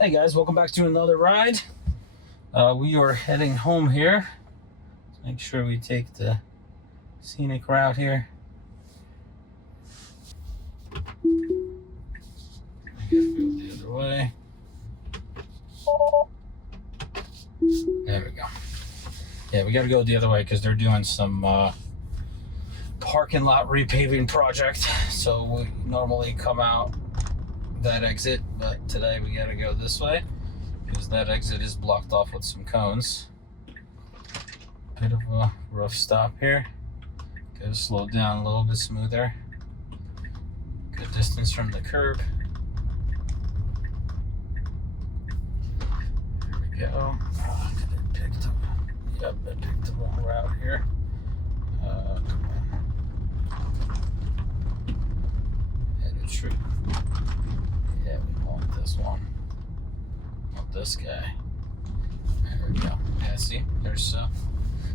Hey guys, welcome back to another ride. We are heading home here. Let's make sure we take the scenic route here. I gotta go the other way. There we go. Yeah, we gotta go the other way because they're doing some parking lot repaving project. So we normally come out that exit, but today we gotta go this way because that exit is blocked off with some cones. Bit of a rough stop here. Gotta slow down a little bit smoother. Good distance from the curb. There we go. I picked up. Yep, I picked the wrong route here. Come on. Retried. Yeah, we want this one. Want this guy. There we go. Yeah, see, there's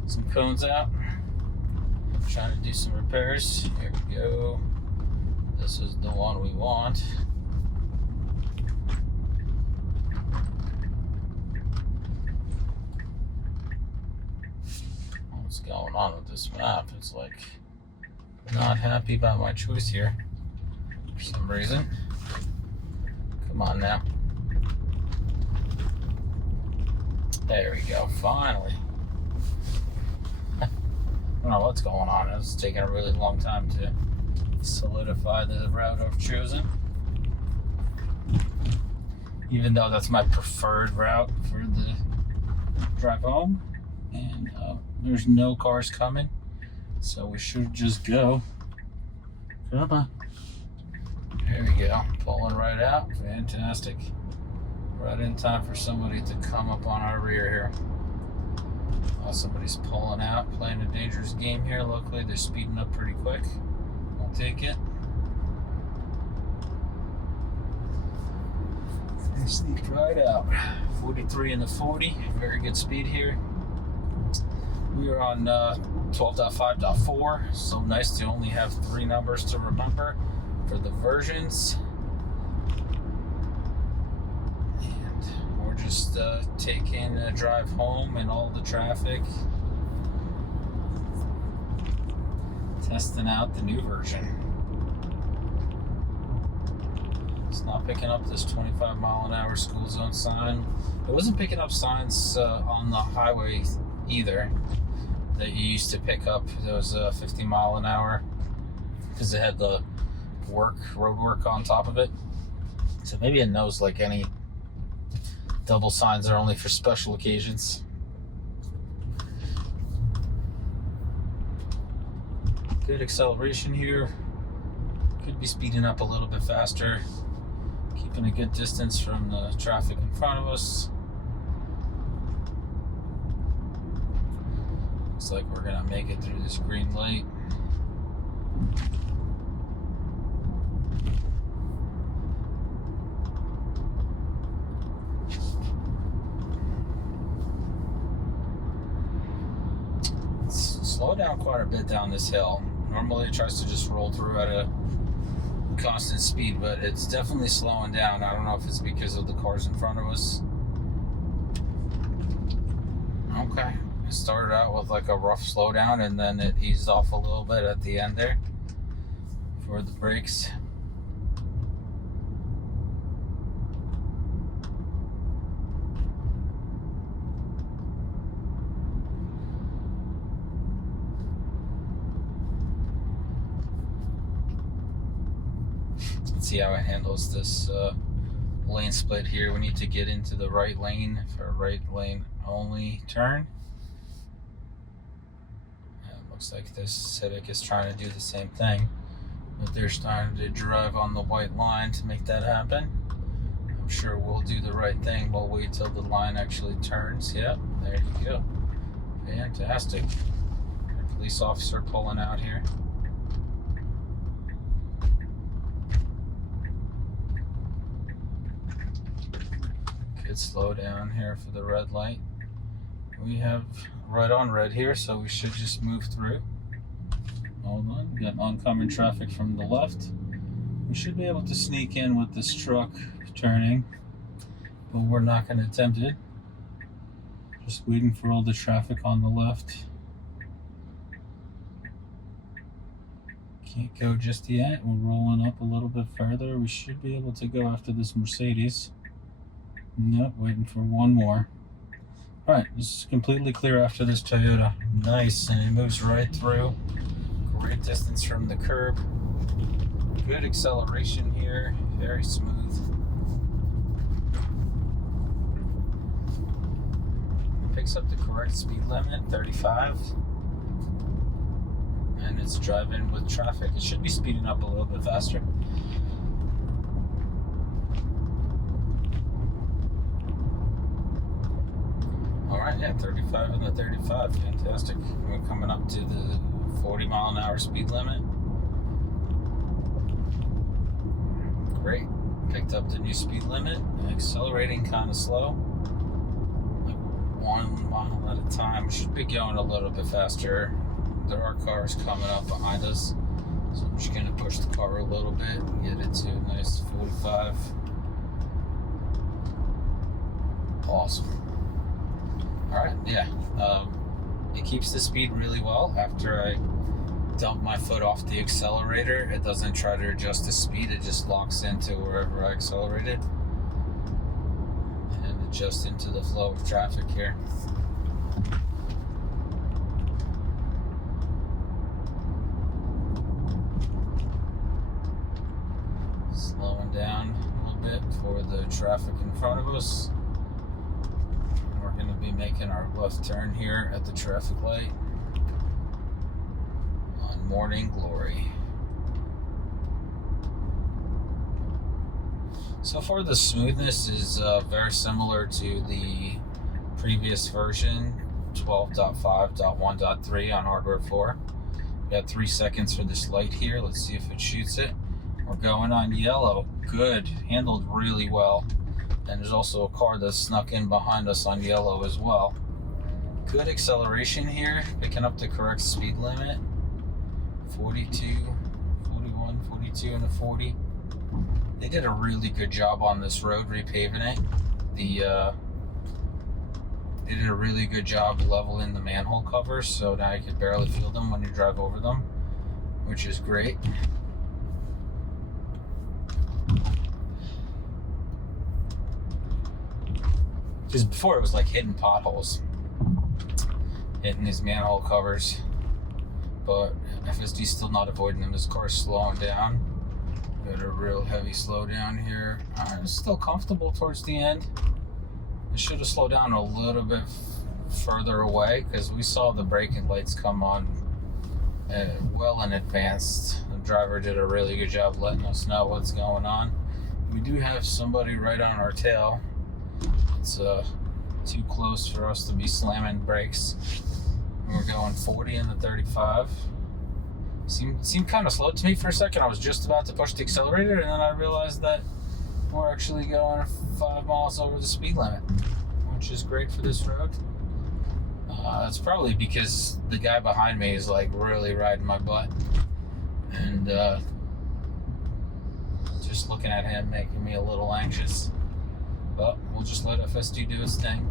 some cones out. Trying to do some repairs. Here we go. This is the one we want. What's going on with this map? It's like not happy about my choice here for some reason. Come on now. There we go, finally. I don't know what's going on. It's taking a really long time to solidify the route I've chosen. Even though that's my preferred route for the drive home. And there's no cars coming. So we should just go. Come on. There we go. Pulling right out. Fantastic. Right in time for somebody to come up on our rear here. While somebody's pulling out, playing a dangerous game here. Luckily, they're speeding up pretty quick. I'll take it. They sneaked right out. 43 in the 40. Very good speed here. We are on 12.5.4. So nice to only have 3 numbers to remember for the versions. And we're just taking a drive home and all the traffic. Testing out the new version. It's not picking up this 25-mile-an-hour school zone sign. It wasn't picking up signs on the highway either that you used to pick up. There was 50 mile an hour because it had the road work on top of it. So maybe it knows like any double signs are only for special occasions. Good acceleration here. Could be speeding up a little bit faster. Keeping a good distance from the traffic in front of us. Looks like we're gonna make it through this green light. Slow down quite a bit down this hill. Normally it tries to just roll through at a constant speed, but it's definitely slowing down. I don't know if it's because of the cars in front of us. Okay, it started out with like a rough slowdown and then it eased off a little bit at the end there for the brakes. See how it handles this lane split here. We need to get into the right lane for a right lane only turn. And it looks like this Civic is trying to do the same thing, but they're starting to drive on the white line to make that happen. I'm sure we'll do the right thing. We'll wait till the line actually turns. Yep, there you go. Fantastic. A police officer pulling out here. Good slow down here for the red light. We have right on red here, so we should just move through. Hold on, we got oncoming traffic from the left. We should be able to sneak in with this truck turning. but we're not going to attempt it. Just waiting for all the traffic on the left. Can't go just yet. We're rolling up a little bit further. We should be able to go after this Mercedes. Nope, waiting for one more. Alright, this is completely clear after this Toyota. Nice, and it moves right through. Great distance from the curb. Good acceleration here. Very smooth. Picks up the correct speed limit, 35. And it's driving with traffic. It should be speeding up a little bit faster. Alright, yeah, 35 and the 35. Fantastic. We're coming up to the 40-mile-an-hour speed limit. Great. Picked up the new speed limit. Accelerating kind of slow. Like 1 mile at a time. Should be going a little bit faster. There are cars coming up behind us. So I'm just going to push the car a little bit and get it to a nice 45. Awesome. Alright, yeah. It keeps the speed really well. After I dump my foot off the accelerator, it doesn't try to adjust the speed. It just locks into wherever I accelerated and adjusts into the flow of traffic here. Slowing down a little bit for the traffic in front of us. We're going to be making our left turn here at the traffic light on Morning Glory. So far the smoothness is very similar to the previous version, 12.5.1.3 on hardware 4. We got 3 seconds for this light here. Let's see if it shoots it. We're going on yellow. Good. Handled really well. And there's also a car that snuck in behind us on yellow as well. Good acceleration here. Picking up the correct speed limit. 42, 41, 42, and a 40. They did a really good job on this road repaving it. They did a really good job leveling the manhole covers, so now you can barely feel them when you drive over them, which is great. Because before it was like hitting potholes, hitting these manhole covers, but FSD's still not avoiding them. This car's slowing down. Got a real heavy slowdown here. It's still comfortable towards the end. It should have slowed down a little bit further away because we saw the braking lights come on well in advance. The driver did a really good job letting us know what's going on. We do have somebody right on our tail. It's too close for us to be slamming brakes. We're going 40 in the 35. Seemed kind of slow to me for a second. I was just about to push the accelerator, and then I realized that we're actually going 5 miles over the speed limit, which is great for this road. It's probably because the guy behind me is like really riding my butt, and just looking at him making me a little anxious. But we'll just let FSD do its thing.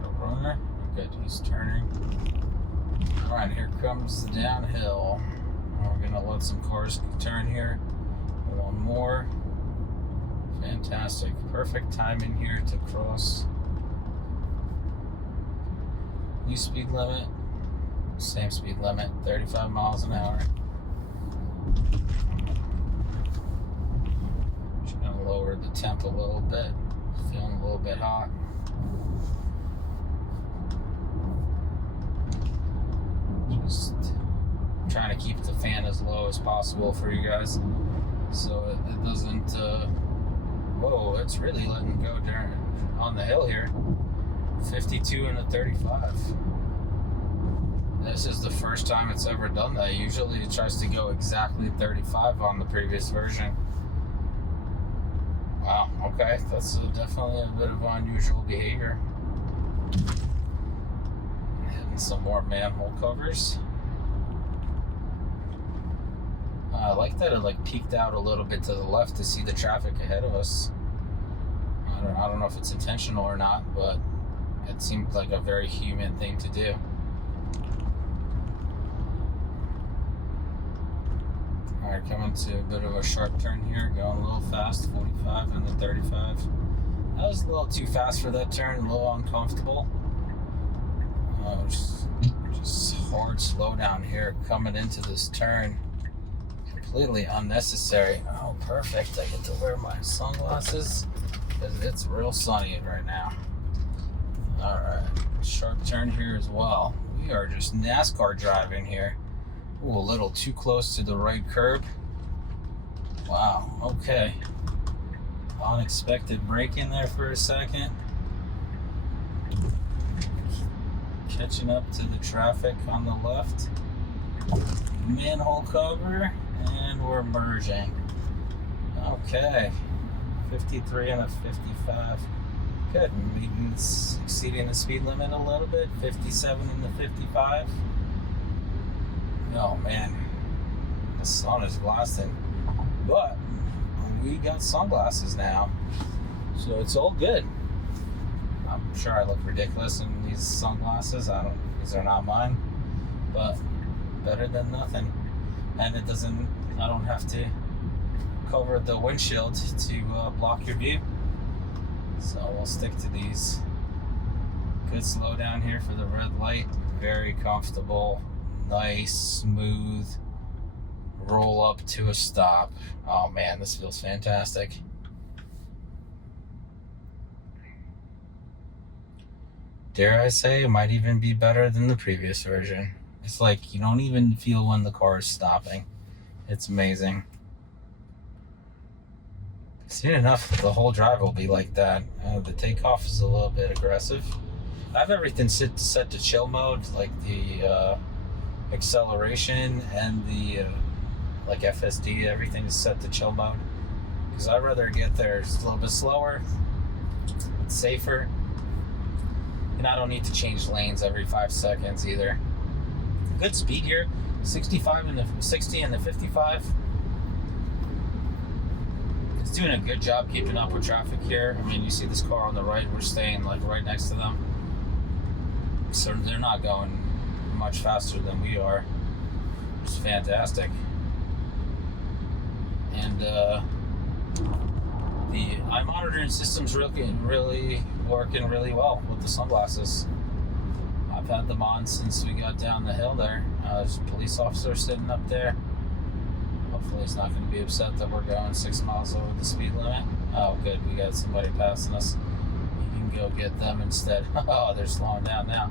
Got a runner. Good, he's turning. Alright, here comes the downhill. We're gonna let some cars turn here. One more. Fantastic. Perfect timing here to cross. New speed limit. Same speed limit, 35 miles an hour. Just gonna lower the temp a little bit. Feeling a little bit hot. Just trying to keep the fan as low as possible for you guys, so it doesn't. Whoa, it's really letting go during on the hill here. 52 and a 35. This is the first time it's ever done that. Usually it tries to go exactly 35 on the previous version. Wow, okay, that's definitely a bit of unusual behavior. Hitting some more manhole covers. I like that it like peeked out a little bit to the left to see the traffic ahead of us. I don't know if it's intentional or not, but it seemed like a very human thing to do. Alright, coming to a bit of a sharp turn here, going a little fast, 45 and the 35. That was a little too fast for that turn, a little uncomfortable. Just hard slowdown here coming into this turn. Completely unnecessary. Oh, perfect. I get to wear my sunglasses because it's real sunny right now. Alright, sharp turn here as well. We are just NASCAR driving here. Ooh, a little too close to the right curb. Wow, okay. Unexpected break in there for a second. Catching up to the traffic on the left. Manhole cover, and we're merging. Okay, 53 and a 55. Good, maybe it's exceeding the speed limit a little bit. 57 and the 55. Oh man, the sun is blasting, but we got sunglasses now, so it's all good. I'm sure I look ridiculous in these sunglasses. These are not mine, but better than nothing. And I don't have to cover the windshield to block your view. So we'll stick to these. Good slowdown here for the red light. Very comfortable, nice, smooth roll up to a stop. Oh man, this feels fantastic. Dare I say, it might even be better than the previous version. It's like you don't even feel when the car is stopping. It's amazing. Soon enough, the whole drive will be like that. The takeoff is a little bit aggressive. I have everything set to chill mode, like the acceleration and the like FSD. Everything is set to chill mode because I'd rather get there a little bit slower, it's safer, and I don't need to change lanes every 5 seconds either. Good speed here, 65 and the 60 and the 55. It's doing a good job keeping up with traffic here. I mean, you see this car on the right, we're staying like right next to them. So they're not going much faster than we are. It's fantastic. And the eye monitoring system's really working really well with the sunglasses. I've had them on since we got down the hill there. There's a police officer sitting up there. Hopefully he's not going to be upset that we're going 6 miles over the speed limit. Oh good, we got somebody passing us. We can go get them instead. Oh, they're slowing down now.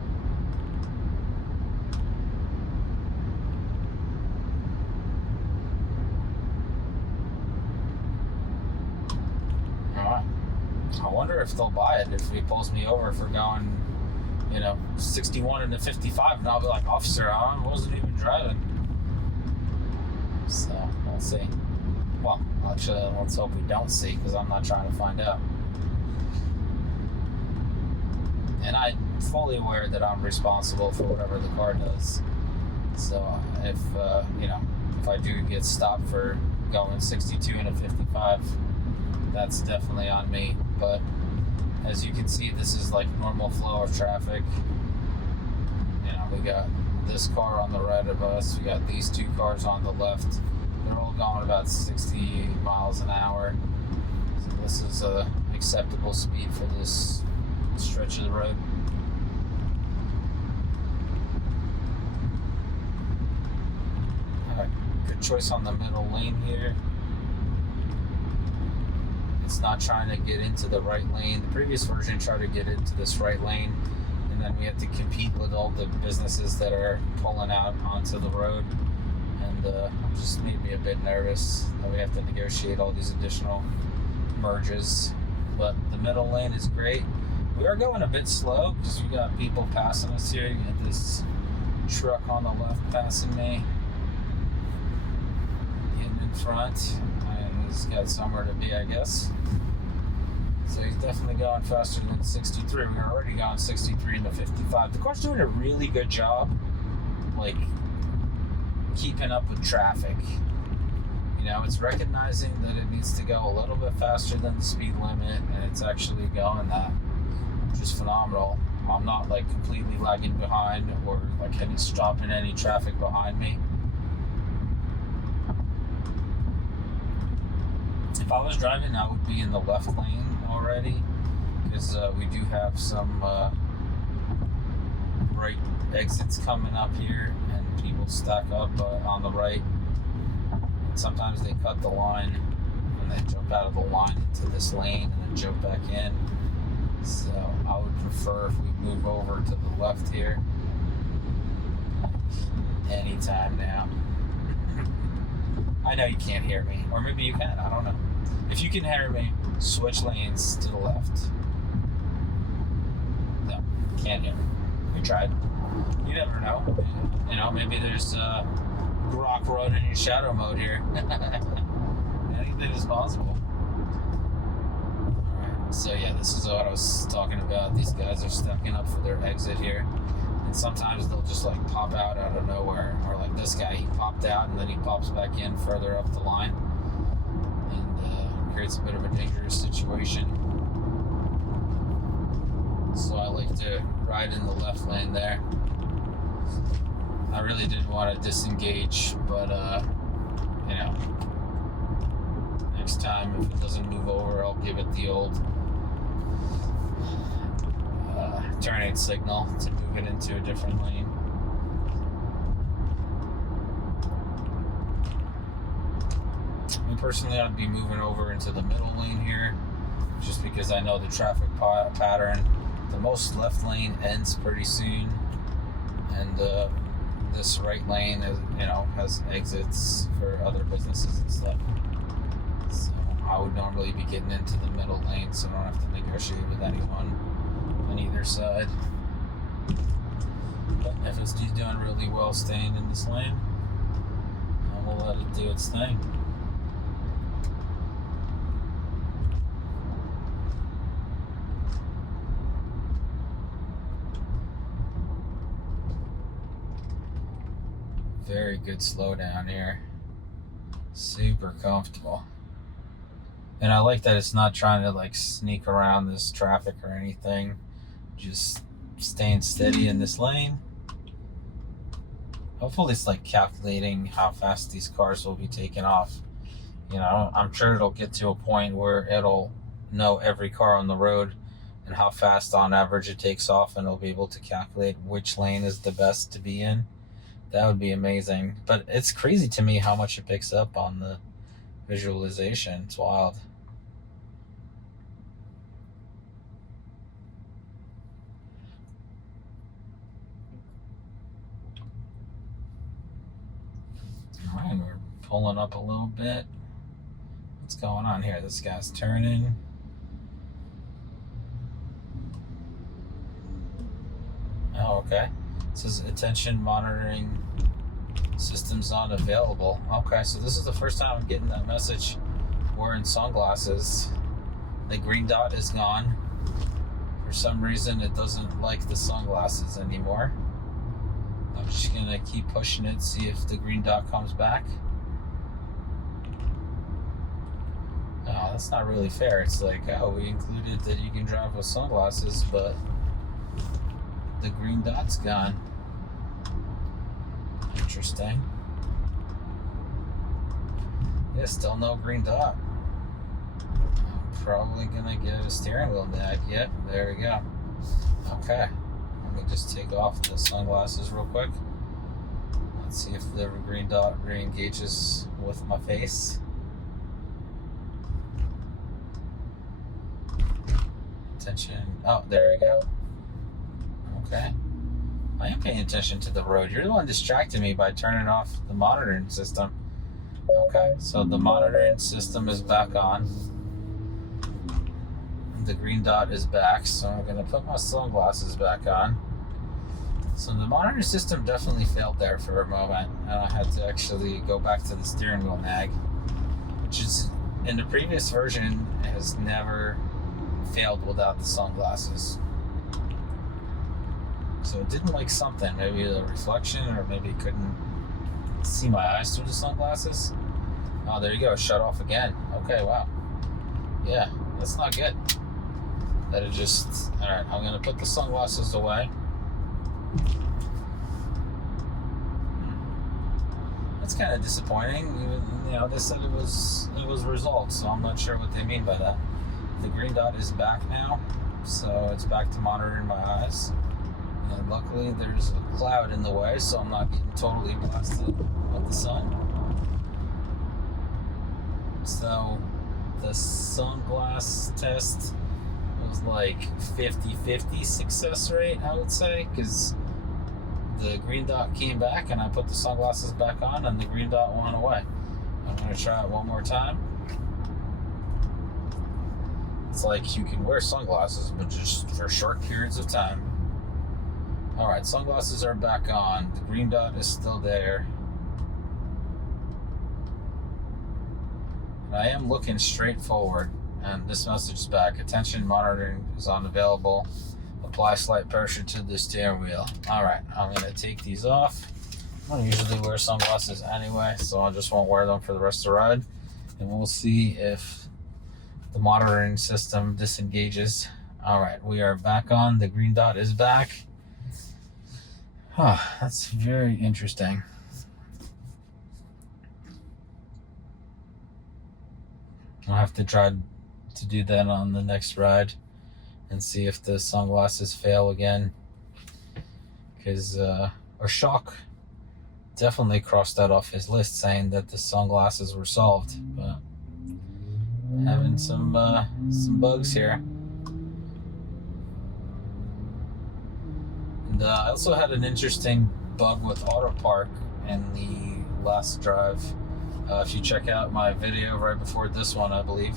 Alright. I wonder if they'll buy it if he pulls me over for going, 61 and a 55, and I'll be like, officer, I wasn't even driving. So, we'll see. Well, actually, let's hope we don't see, because I'm not trying to find out. And I'm fully aware that I'm responsible for whatever the car does. So, if I do get stopped for going 62 and a 55, that's definitely on me. But as you can see, this is like normal flow of traffic. We got this car on the right of us. We got these two cars on the left. They're all going about 60 miles an hour. So this is a acceptable speed for this stretch of the road. Alright, good choice on the middle lane here. It's not trying to get into the right lane. The previous version tried to get into this right lane, and then we have to compete with all the businesses that are pulling out onto the road, and just made me a bit nervous that we have to negotiate all these additional merges. But the middle lane is great. We are going a bit slow because we got people passing us here. You got this truck on the left passing me, getting in front, and he's got somewhere to be, I guess. So he's definitely going faster than 63. We're already going 63 into 55. The car's doing a really good job, like, keeping up with traffic. know, it's recognizing that it needs to go a little bit faster than the speed limit, and it's actually going that, which is phenomenal. I'm not like completely lagging behind or like stopping any traffic behind me. If I was driving, I would be in the left lane already, because we do have some right exits coming up here, and people stack up on the right. And sometimes they cut the line and they jump out of the line into this lane and then jump back in. So I would prefer if we move over to the left here anytime now. I know you can't hear me, or maybe you can, I don't know. If you can hear me, switch lanes to the left. No, can't hear me. We tried. You never know. You know, maybe there's Grok running in shadow mode here. Anything is possible. Alright, so yeah, this is what I was talking about. These guys are stacking up for their exit here. And sometimes they'll just like pop out of nowhere. Or like this guy, he popped out and then he pops back in further up the line. And creates a bit of a dangerous situation. So I like to ride in the left lane there. I really didn't want to disengage, but you know, next time if it doesn't move over, I'll give it the old turn 8 signal to move it into a different lane. Me personally, I'd be moving over into the middle lane here, just because I know the traffic pattern. The most left lane ends pretty soon, and this right lane is, you know, has exits for other businesses and stuff. So I would normally be getting into the middle lane, so I don't have to negotiate with anyone on either side. But FSD is doing really well staying in this lane, and we'll let it do its thing. Very good slowdown here. Super comfortable. And I like that it's not trying to like sneak around this traffic or anything. Just staying steady in this lane. Hopefully it's like calculating how fast these cars will be taking off. You know, I'm sure it'll get to a point where it'll know every car on the road and how fast on average it takes off, and it'll be able to calculate which lane is the best to be in. That would be amazing. But it's crazy to me how much it picks up on the visualization. It's wild. All right, we're pulling up a little bit. What's going on here? This guy's turning. Oh, okay. It says attention monitoring systems unavailable. Okay, so this is the first time I'm getting that message. Wearing sunglasses. The green dot is gone. For some reason, it doesn't like the sunglasses anymore. I'm just gonna keep pushing it, see if the green dot comes back. Oh, that's not really fair. It's like, oh, we included that you can drive with sunglasses, but the green dot's gone. Interesting. Yeah, still no green dot. I'm probably gonna get a steering wheel nag. Yep, there we go. Okay. Let me just take off the sunglasses real quick. Let's see if the green dot re-engages with my face. Attention. Oh, there we go. Okay. I am paying attention to the road. You're the one distracting me by turning off the monitoring system. Okay, so the monitoring system is back on. The green dot is back, so I'm going to put my sunglasses back on. So the monitoring system definitely failed there for a moment, and I had to actually go back to the steering wheel nag, which is, in the previous version, has never failed without the sunglasses. So it didn't like something, maybe the reflection, or maybe it couldn't see my eyes through the sunglasses. Oh, there you go. Shut off again. Okay, wow. Yeah, that's not good. That it just... Alright, I'm going to put the sunglasses away. That's kind of disappointing. Even, they said it was resolved, so I'm not sure what they mean by that. The green dot is back now, so it's back to monitoring my eyes. And luckily, there's a cloud in the way, so I'm not getting totally blasted with the sun. So the sunglass test was like 50-50 success rate, I would say, because the green dot came back and I put the sunglasses back on and the green dot went away. I'm going to try it one more time. It's like you can wear sunglasses, but just for short periods of time. Alright, sunglasses are back on. The green dot is still there. And I am looking straight forward. And this message is back. Attention, monitoring is unavailable. Apply slight pressure to the steering wheel. Alright, I'm going to take these off. I don't usually wear sunglasses anyway, so I just won't wear them for the rest of the ride. And we'll see if the monitoring system disengages. Alright, we are back on. The green dot is back. That's very interesting. I'll have to try to do that on the next ride and see if the sunglasses fail again. Because Ashok definitely crossed that off his list, saying that the sunglasses were solved. But having some bugs here. And I also had an interesting bug with auto park in the last drive. If you check out my video right before this one, I believe,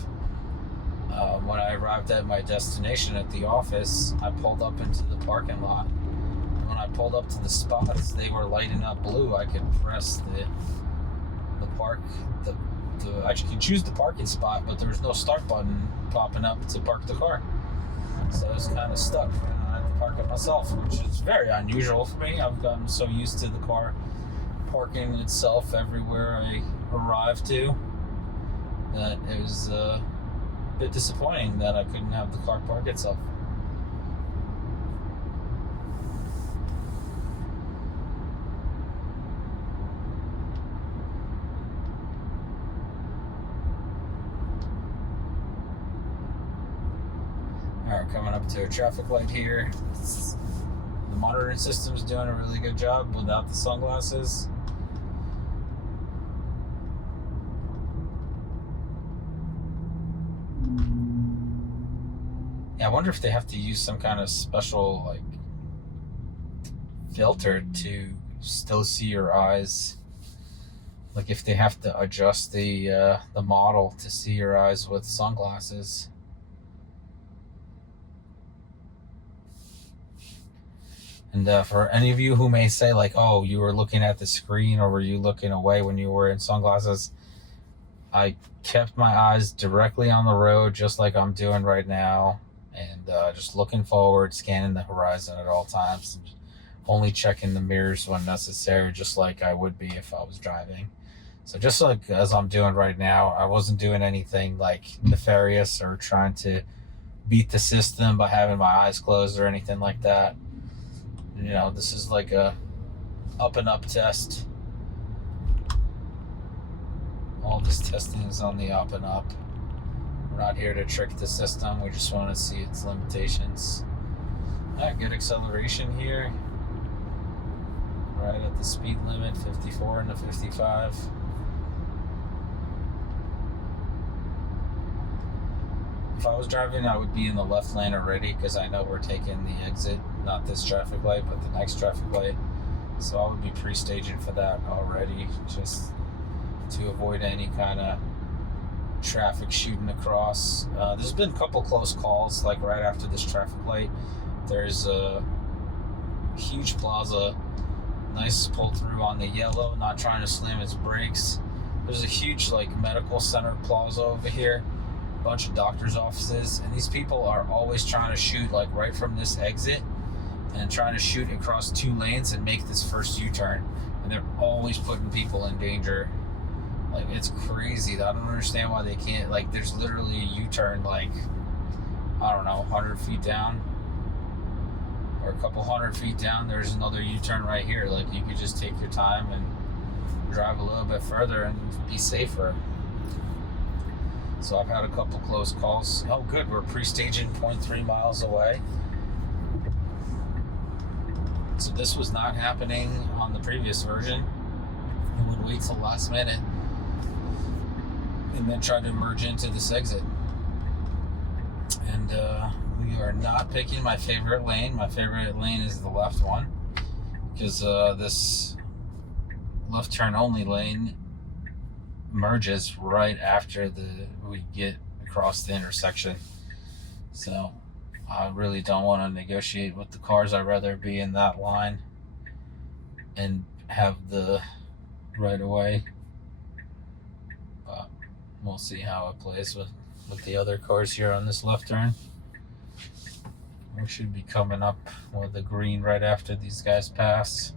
when I arrived at my destination at the office, I pulled up into the parking lot. And when I pulled up to the spots, they were lighting up blue. I could press I could choose the parking spot, but there was no start button popping up to park the car. So I was kind of stuck, and I had to park it myself, which is very unusual for me. I've gotten so used to the car parking itself everywhere I arrive to that it was a bit disappointing that I couldn't have the car park itself. Alright, coming up to a traffic light here. The monitoring system's doing a really good job without the sunglasses. Yeah, I wonder if they have to use some kind of special like filter to still see your eyes. Like if they have to adjust the model to see your eyes with sunglasses. And for any of you who may say like, oh, you were looking at the screen or were you looking away when you were in sunglasses? I kept my eyes directly on the road just like I'm doing right now. And just looking forward, scanning the horizon at all times. And only checking the mirrors when necessary, just like I would be if I was driving. So just like as I'm doing right now, I wasn't doing anything like nefarious or trying to beat the system by having my eyes closed or anything like that. You know, this is like a up and up test. All this testing is on the up and up. We're not here to trick the system. We just want to see its limitations. Alright, good acceleration here. Right at the speed limit, 54 into 55. If I was driving, I would be in the left lane already because I know we're taking the exit, not this traffic light, but the next traffic light. So I would be pre-staging for that already, just to avoid any kind of traffic shooting across. There's been a couple close calls, like right after this traffic light. There's a huge plaza, nice pull through on the yellow, not trying to slam its brakes. There's a huge like medical center plaza over here, a bunch of doctors' offices, and these people are always trying to shoot like right from this exit and trying to shoot across 2 lanes and make this first U-turn, and they're always putting people in danger. Like, it's crazy. I don't understand why they can't, like, there's literally a U-turn, like, I don't know, 100 feet down, or a couple 100 feet down, there's another U-turn right here. Like, you could just take your time and drive a little bit further and be safer. So I've had a couple close calls. Oh, good, we're pre-staging 0.3 miles away. So this was not happening on the previous version. It would wait till last minute and then try to merge into this exit. And we are not picking my favorite lane. My favorite lane is the left one, because this left turn only lane merges right after we get across the intersection. So I really don't want to negotiate with the cars. I'd rather be in that line and have the right of way. But we'll see how it plays with the other cars here on this left turn. We should be coming up with the green right after these guys pass,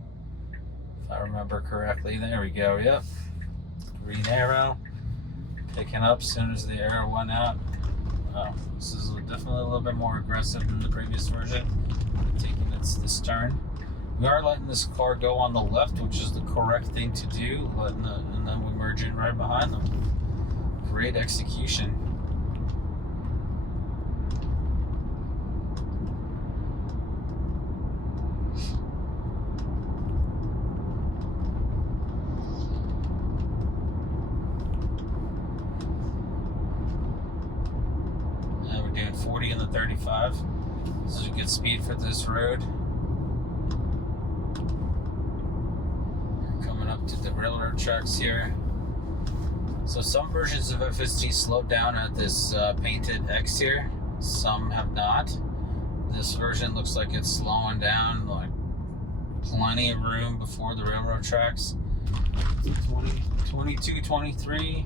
if I remember correctly. There we go. Yep, green arrow picking up as soon as the arrow went out. This is definitely a little bit more aggressive than the previous version, taking this turn. We are letting this car go on the left, which is the correct thing to do, and then we merge in right behind them. Great execution. Doing 40 in the 35. This is a good speed for this road. We're coming up to the railroad tracks here. So some versions of FSD slowed down at this painted X here. Some have not. This version looks like it's slowing down, like plenty of room before the railroad tracks. 20, 22, 23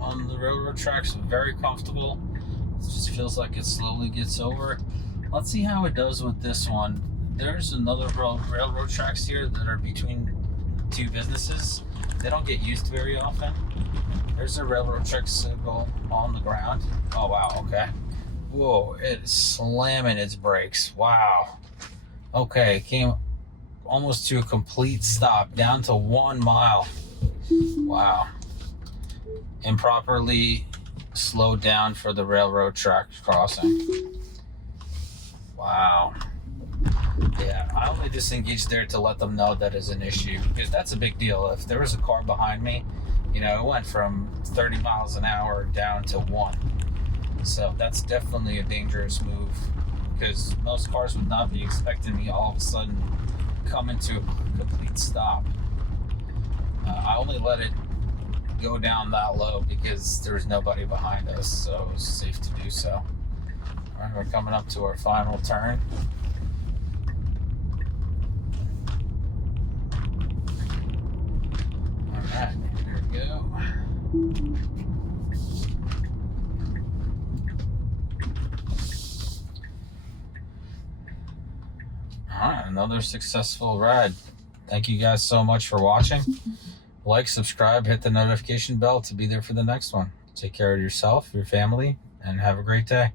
on the railroad tracks, very comfortable. It just feels like it slowly gets over. Let's see how it does with this one. There's another railroad tracks here that are between two businesses. They don't get used very often. There's a railroad track signal on the ground. Oh wow, okay. Whoa, it's slamming its brakes. Wow. Okay, it came almost to a complete stop, down to 1 mile. Wow. Improperly slowed down for the railroad track crossing. Wow. Yeah, I only disengaged there to let them know that is an issue, because that's a big deal. If there was a car behind me, you know, it went from 30 miles an hour down to 1. So that's definitely a dangerous move, because most cars would not be expecting me all of a sudden come into a complete stop. I only let it go down that low because there was nobody behind us, so it was safe to do so. All right, we're coming up to our final turn. All right, here we go. All right, another successful ride. Thank you guys so much for watching. Like, subscribe, hit the notification bell to be there for the next one. Take care of yourself, your family, and have a great day.